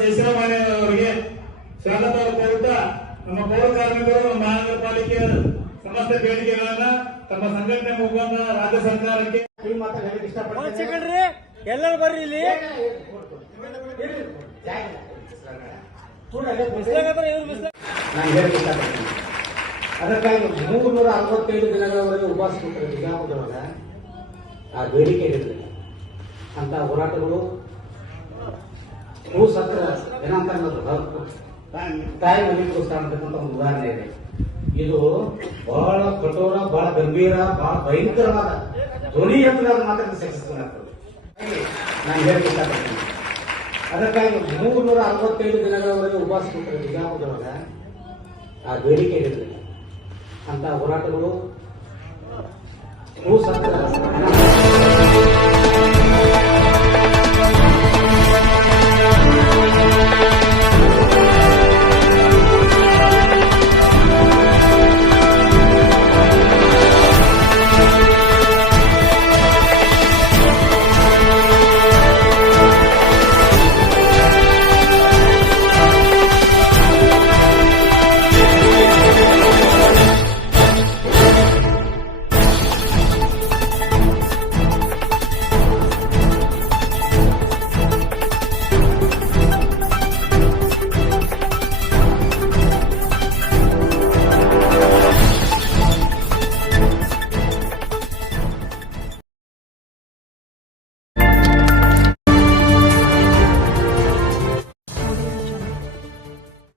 ಶೇಷರಾಮಯ್ಯ ಅವರಿಗೆ ಸ್ವಾಗತ ಕೋರುತ್ತಾ ನಮ್ಮ ಪೌರ ಕಾರ್ಮಿಕರು ನಮ್ಮ ಮಹಾನಗರ ಪಾಲಿಕೆಯ ಸಮಸ್ತ ಬೇಡಿಕೆಗಳನ್ನ ತಮ್ಮ ಸಂಘಟನೆ ಮುಖಾಂತರ ರಾಜ್ಯ ಸರ್ಕಾರಕ್ಕೆ ಎಲ್ಲರೂ ಬರ್ರಿ ಇಲ್ಲಿ ನಾನು ಹೇಳಕ್ಕೆ ಇಷ್ಟಪಡ್ತೀನಿ. ಅದಕ್ಕಾಗಿ 365 ದಿನಗಳವರೆಗೆ ಉಪವಾಸ ಕೊಟ್ಟರೆ ಬಿಜಾಪುರದೊಳಗ ಆ ಬೇಡಿಕೆ ಇರಲಿಲ್ಲ ಅಂತ ಹೋರಾಟಗಳು ಸತ್ರ ಏನಂತ ತಾಯಿ ಮನೆ ಪ್ರೋತ್ಸಾಹ ಅಂತಕ್ಕಂಥ ಒಂದು ಉದಾಹರಣೆ ಇದೆ. ಇದು ಬಹಳ ಕಠೋರ, ಬಹಳ ಗಂಭೀರ, ಬಹಳ ಭಯಂಕರವಾದ ಧ್ವನಿ ಯಂತ್ರದ ಮಾತ್ರ ಸಕ್ಸಸ್ಫುಲ್ ಆಗ್ತದೆ. ನಾನು ಹೇಳಕ್ಕೆ ಇಷ್ಟಪಡ್ತೀನಿ. ಅದಕ್ಕಾಗಿ 365 ದಿನಗಳವರೆಗೆ ಉಪವಾಸ ಕೊಟ್ಟರೆ ಬಿಜಾಪುರದೊಳಗ ಆ ಬೇಡಿಕೆ ಇರಲಿಲ್ಲ ಅಂತ ಹೋರಾಟಗಳು ಸತ್ರ